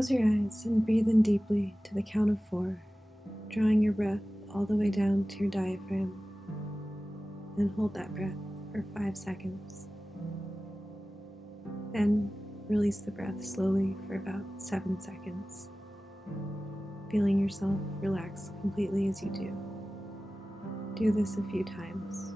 Close your eyes and breathe in deeply to the count of 4, drawing your breath all the way down to your diaphragm. Then hold that breath for 5 seconds. Then release the breath slowly for about 7 seconds, feeling yourself relax completely as you do. Do this a few times.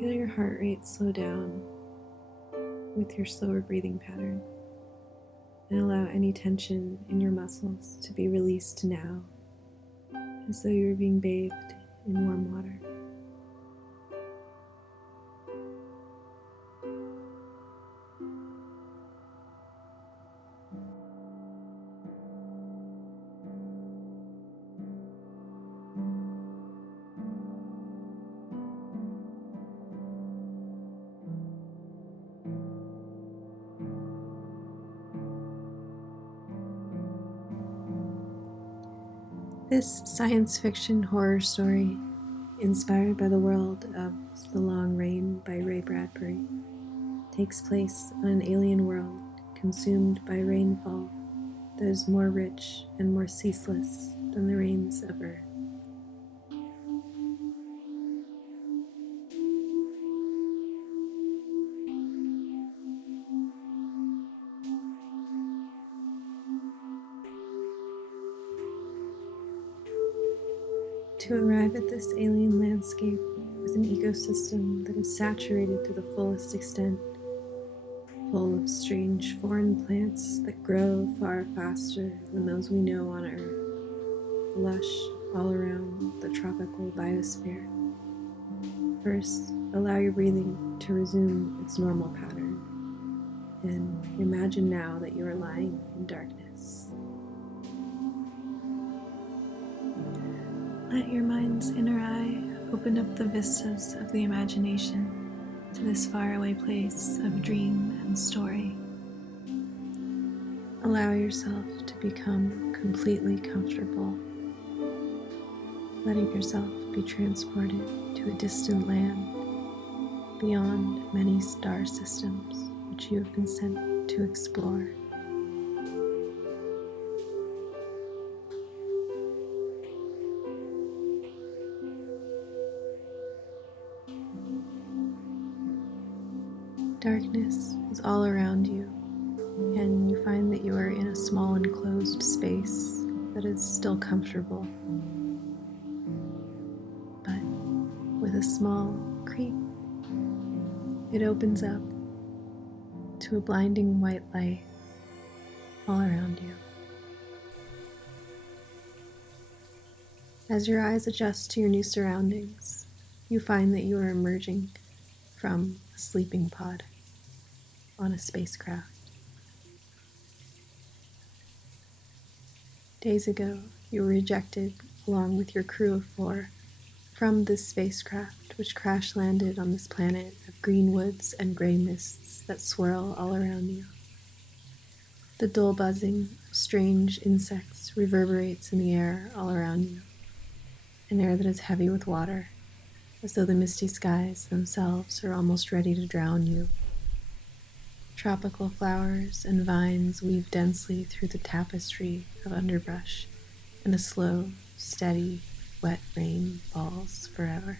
Feel your heart rate slow down with your slower breathing pattern, and allow any tension in your muscles to be released now, as though you were being bathed in warm water. This science fiction horror story, inspired by the world of The Long Rain by Ray Bradbury, takes place on an alien world consumed by rainfall that is more rich and more ceaseless than the rains of Earth. To arrive at this alien landscape with an ecosystem that is saturated to the fullest extent, full of strange foreign plants that grow far faster than those we know on Earth, lush all around the tropical biosphere. First, allow your breathing to resume its normal pattern, and imagine now that you are lying in darkness. Let your mind's inner eye open up the vistas of the imagination to this faraway place of dream and story. Allow yourself to become completely comfortable, letting yourself be transported to a distant land beyond many star systems which you have been sent to explore. Darkness is all around you, and you find that you are in a small enclosed space that is still comfortable, but with a small creak, it opens up to a blinding white light all around you. As your eyes adjust to your new surroundings, you find that you are emerging from a sleeping pod on a spacecraft. Days ago, you were ejected along with your crew of 4 from this spacecraft, which crash landed on this planet of green woods and gray mists that swirl all around you. The dull buzzing of strange insects reverberates in the air all around you, an air that is heavy with water, as though the misty skies themselves are almost ready to drown you. Tropical flowers and vines weave densely through the tapestry of underbrush, and a slow, steady, wet rain falls forever.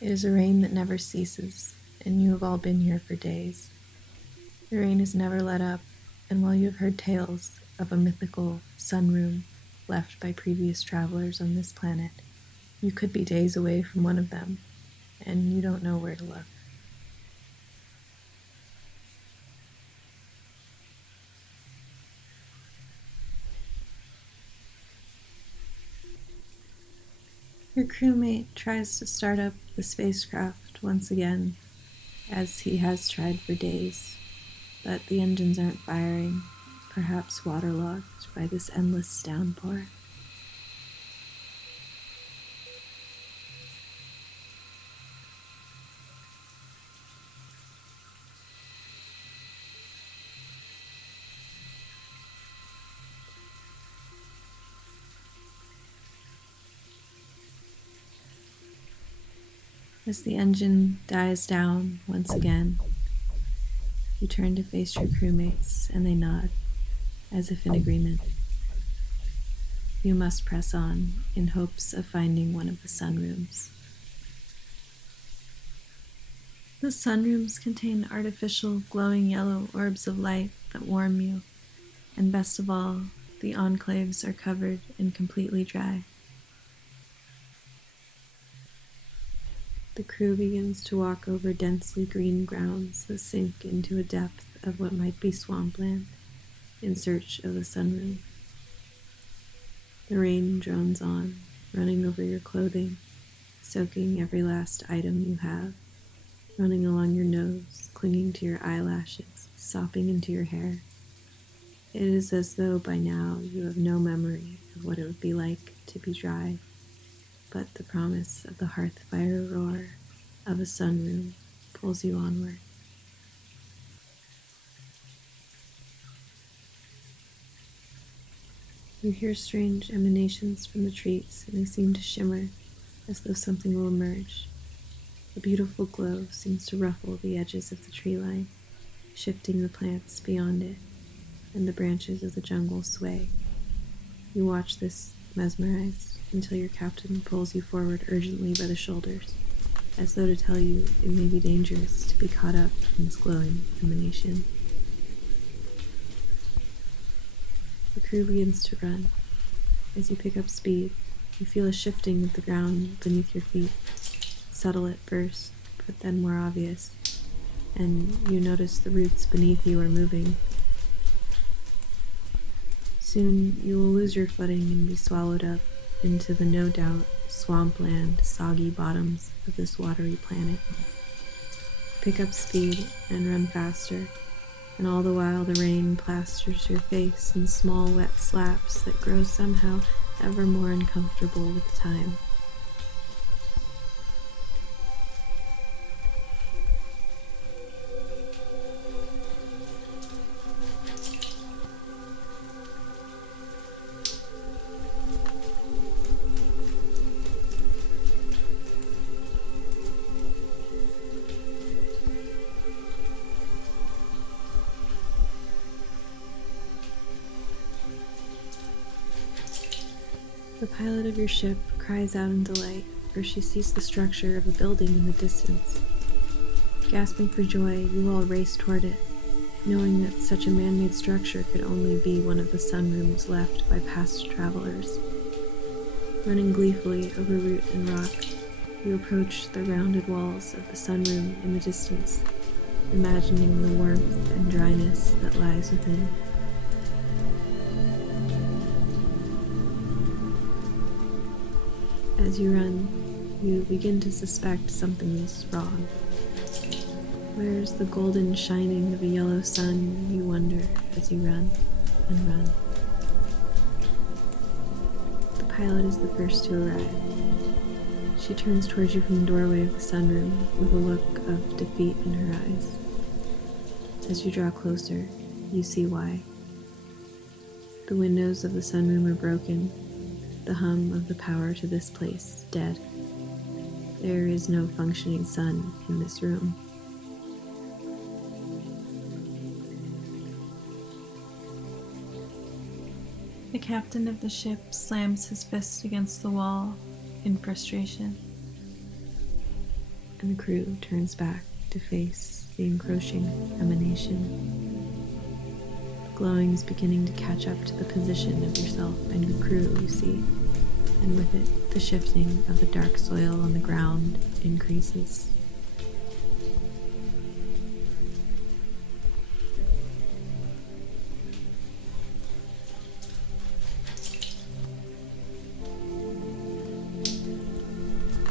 It is a rain that never ceases, and you have all been here for days. The rain has never let up, and while you have heard tales of a mythical sunroom left by previous travelers on this planet, you could be days away from one of them, and you don't know where to look. Your crewmate tries to start up the spacecraft once again, as he has tried for days, but the engines aren't firing, perhaps waterlogged by this endless downpour. As the engine dies down once again, you turn to face your crewmates and they nod, as if in agreement. You must press on in hopes of finding one of the sunrooms. The sunrooms contain artificial glowing yellow orbs of light that warm you, and best of all, the enclaves are covered and completely dry. The crew begins to walk over densely green grounds that sink into a depth of what might be swampland in search of the sunroom. The rain drones on, running over your clothing, soaking every last item you have, running along your nose, clinging to your eyelashes, sopping into your hair. It is as though by now you have no memory of what it would be like to be dry, but the promise of the hearth fire roar of a sunroom pulls you onward. You hear strange emanations from the trees, and they seem to shimmer as though something will emerge. A beautiful glow seems to ruffle the edges of the tree line, shifting the plants beyond it, and the branches of the jungle sway. You watch this, mesmerized, until your captain pulls you forward urgently by the shoulders, as though to tell you it may be dangerous to be caught up in this glowing emanation. The crew begins to run. As you pick up speed, you feel a shifting of the ground beneath your feet, subtle at first, but then more obvious, and you notice the roots beneath you are moving. Soon you will lose your footing and be swallowed up into the no doubt swampland, soggy bottoms of this watery planet. Pick up speed and run faster, and all the while the rain plasters your face in small wet slaps that grow somehow ever more uncomfortable with time. The pilot of your ship cries out in delight, for she sees the structure of a building in the distance. Gasping for joy, you all race toward it, knowing that such a man-made structure could only be one of the sunrooms left by past travelers. Running gleefully over root and rock, you approach the rounded walls of the sunroom in the distance, imagining the warmth and dryness that lies within. As you run, you begin to suspect something is wrong. Where's the golden shining of a yellow sun, you wonder as you run and run. The pilot is the first to arrive. She turns towards you from the doorway of the sunroom with a look of defeat in her eyes. As you draw closer, you see why. The windows of the sunroom are broken, the hum of the power to this place dead. There is no functioning sun in this room. The captain of the ship slams his fist against the wall in frustration, and the crew turns back to face the encroaching emanation. The glowing is beginning to catch up to the position of yourself and your crew, you see, and with it, the shifting of the dark soil on the ground increases.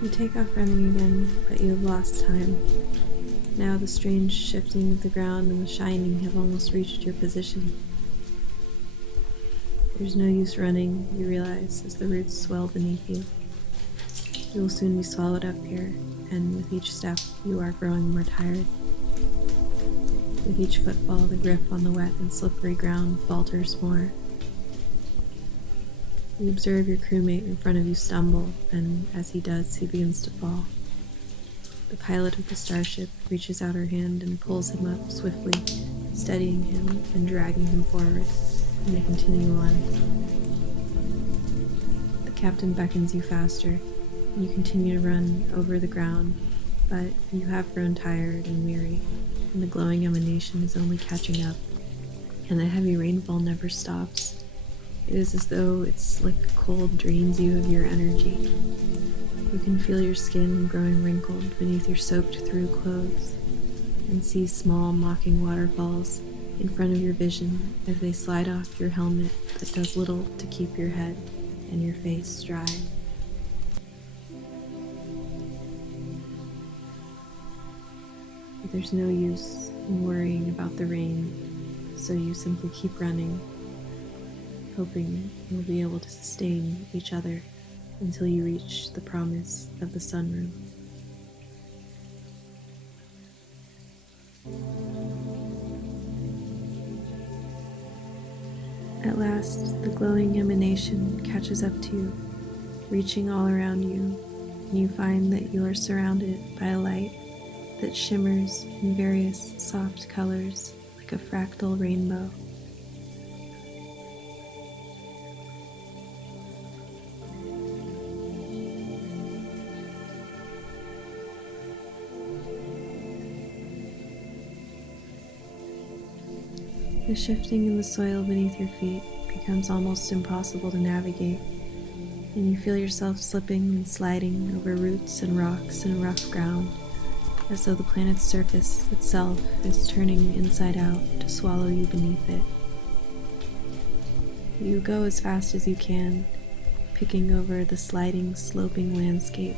You take off running again, but you have lost time. Now the strange shifting of the ground and the shining have almost reached your position. There's no use running, you realize, as the roots swell beneath you. You will soon be swallowed up here, and with each step, you are growing more tired. With each footfall, the grip on the wet and slippery ground falters more. You observe your crewmate in front of you stumble, and as he does, he begins to fall. The pilot of the starship reaches out her hand and pulls him up swiftly, steadying him and dragging him forward, and they continue on. The captain beckons you faster, and you continue to run over the ground, but you have grown tired and weary, and the glowing emanation is only catching up, and the heavy rainfall never stops. It is as though its slick cold drains you of your energy. You can feel your skin growing wrinkled beneath your soaked-through clothes, and see small, mocking waterfalls in front of your vision as they slide off your helmet that does little to keep your head and your face dry. But there's no use in worrying about the rain, so you simply keep running, hoping you'll be able to sustain each other until you reach the promise of the sunroom. At last, the glowing emanation catches up to you, reaching all around you, and you find that you are surrounded by a light that shimmers in various soft colors like a fractal rainbow. The shifting in the soil beneath your feet becomes almost impossible to navigate, and you feel yourself slipping and sliding over roots and rocks and rough ground, as though the planet's surface itself is turning inside out to swallow you beneath it. You go as fast as you can, picking over the sliding, sloping landscape,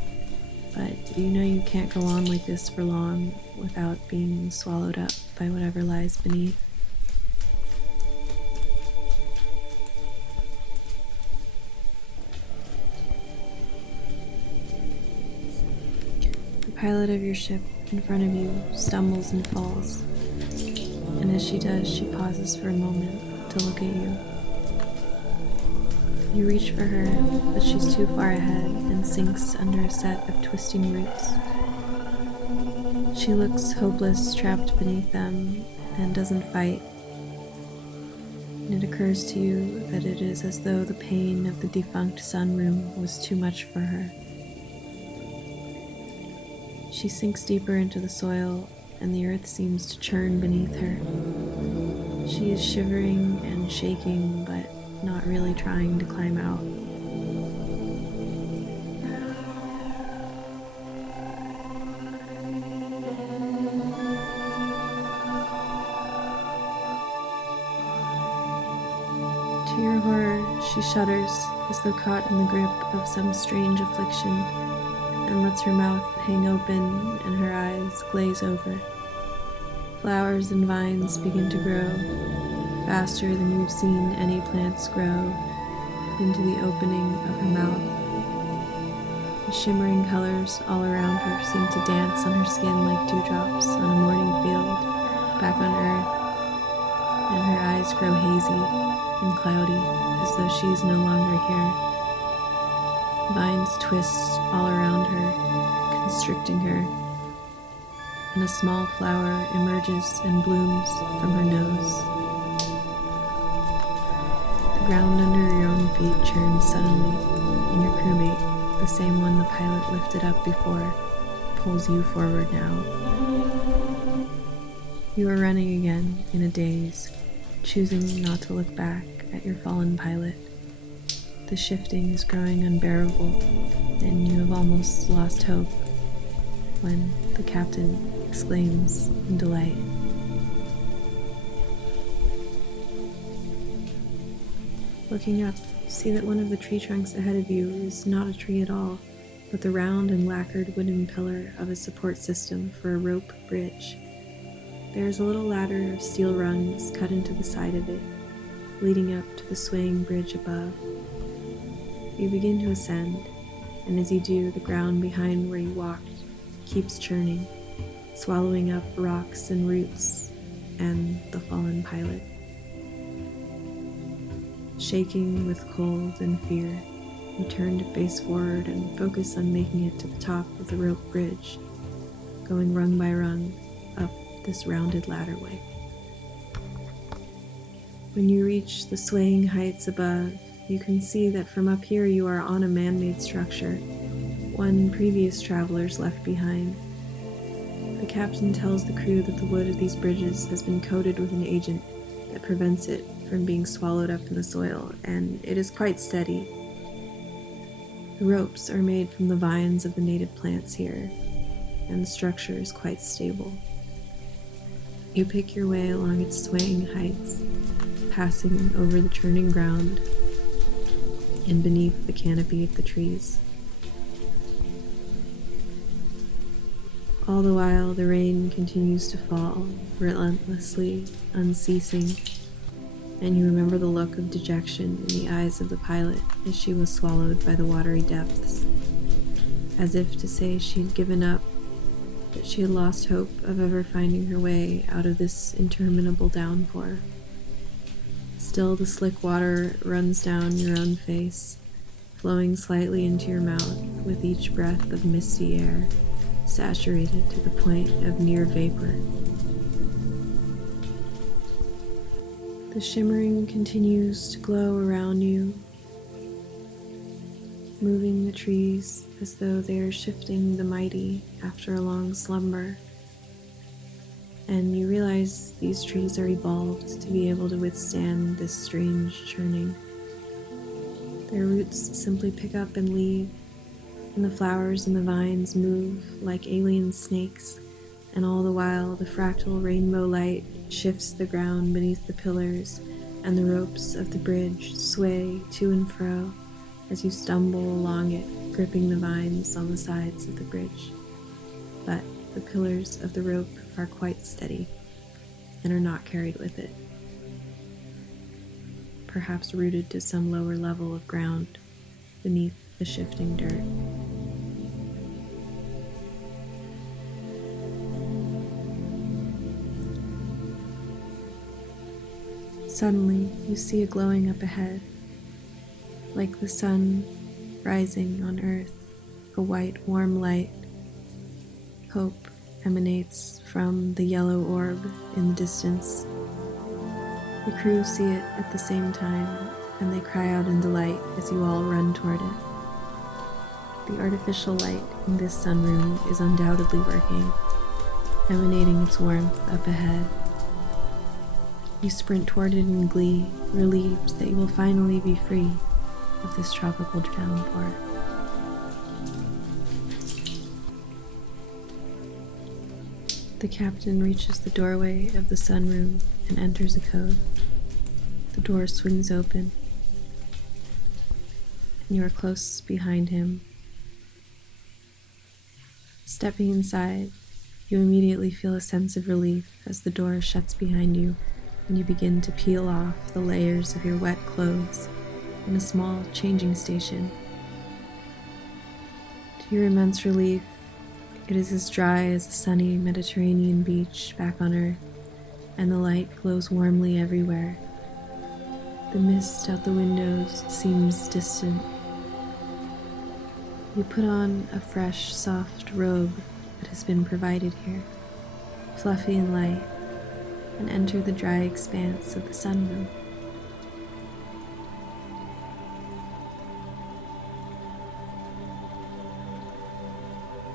but you know you can't go on like this for long without being swallowed up by whatever lies beneath. The pilot of your ship in front of you stumbles and falls, and as she does, she pauses for a moment to look at you. You reach for her, but she's too far ahead and sinks under a set of twisting roots. She looks hopeless, trapped beneath them, and doesn't fight. And it occurs to you that it is as though the pain of the defunct sunroom was too much for her. She sinks deeper into the soil, and the earth seems to churn beneath her. She is shivering and shaking, but not really trying to climb out. To your horror, she shudders as though caught in the grip of some strange affliction, and lets her mouth hang open and her eyes glaze over. Flowers and vines begin to grow, faster than you've seen any plants grow, into the opening of her mouth. The shimmering colors all around her seem to dance on her skin like dewdrops on a morning field back on Earth, and her eyes grow hazy and cloudy as though she is no longer here. Vines twist all around her, constricting her, and a small flower emerges and blooms from her nose. The ground under your own feet churns suddenly, and your crewmate, the same one the pilot lifted up before, pulls you forward now. You are running again in a daze, choosing not to look back at your fallen pilot. The shifting is growing unbearable, and you have almost lost hope when the captain exclaims in delight. Looking up, you see that one of the tree trunks ahead of you is not a tree at all, but the round and lacquered wooden pillar of a support system for a rope bridge. There is a little ladder of steel rungs cut into the side of it, leading up to the swaying bridge above. You begin to ascend, and as you do, the ground behind where you walked keeps churning, swallowing up rocks and roots and the fallen pilot. Shaking with cold and fear, you turn to face forward and focus on making it to the top of the rope bridge. going rung by rung up this rounded ladderway. When you reach the swaying heights above, you can see that from up here you are on a man-made structure, one previous travelers left behind. The captain tells the crew that the wood of these bridges has been coated with an agent that prevents it from being swallowed up in the soil, and it is quite steady. The ropes are made from the vines of the native plants here, and the structure is quite stable. You pick your way along its swaying heights, passing over the churning ground and beneath the canopy of the trees. All the while, the rain continues to fall, relentlessly, unceasing, and you remember the look of dejection in the eyes of the pilot as she was swallowed by the watery depths, as if to say she had given up, that she had lost hope of ever finding her way out of this interminable downpour. Still, the slick water runs down your own face, flowing slightly into your mouth with each breath of misty air, saturated to the point of near vapor. The shimmering continues to glow around you, moving the trees as though they are shifting the mighty after a long slumber. And you realize these trees are evolved to be able to withstand this strange churning. Their roots simply pick up and leave, and the flowers and the vines move like alien snakes, and all the while the fractal rainbow light shifts the ground beneath the pillars, and the ropes of the bridge sway to and fro as you stumble along it, gripping the vines on the sides of the bridge. But the pillars of the rope are quite steady and are not carried with it, perhaps rooted to some lower level of ground beneath the shifting dirt. Suddenly, you see a glowing up ahead, like the sun rising on earth, a white, warm light. Hope emanates from the yellow orb in the distance. The crew see it at the same time, and they cry out in delight as you all run toward it. The artificial light in this sunroom is undoubtedly working, emanating its warmth up ahead. You sprint toward it in glee, relieved that you will finally be free of this tropical downpour. The captain reaches the doorway of the sunroom and enters a cove. The door swings open, and you are close behind him. Stepping inside, you immediately feel a sense of relief as the door shuts behind you and you begin to peel off the layers of your wet clothes in a small changing station. To your immense relief, it is as dry as a sunny Mediterranean beach back on Earth, and the light glows warmly everywhere. The mist out the windows seems distant. You put on a fresh, soft robe that has been provided here, fluffy and light, and enter the dry expanse of the sunroom.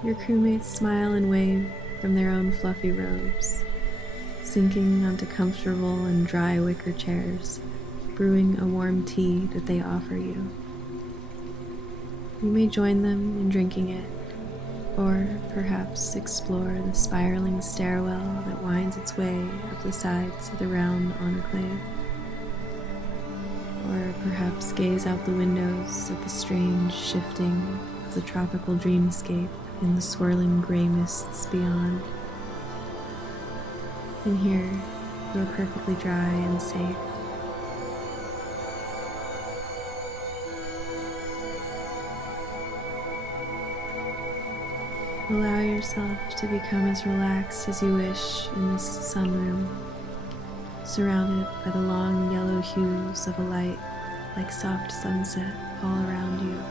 Your crewmates smile and wave from their own fluffy robes, sinking onto comfortable and dry wicker chairs, brewing a warm tea that they offer you. You may join them in drinking it, or perhaps explore the spiraling stairwell that winds its way up the sides of the round enclave, or perhaps gaze out the windows at the strange shifting of the tropical dreamscape in the swirling gray mists beyond. And here, you are perfectly dry and safe. Allow yourself to become as relaxed as you wish in this sunroom, surrounded by the long yellow hues of a light like soft sunset all around you,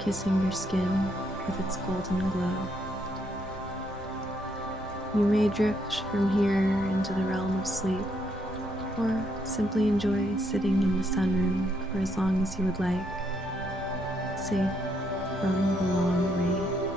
kissing your skin with its golden glow. You may drift from here into the realm of sleep, or simply enjoy sitting in the sunroom for as long as you would like, safe from the long rain.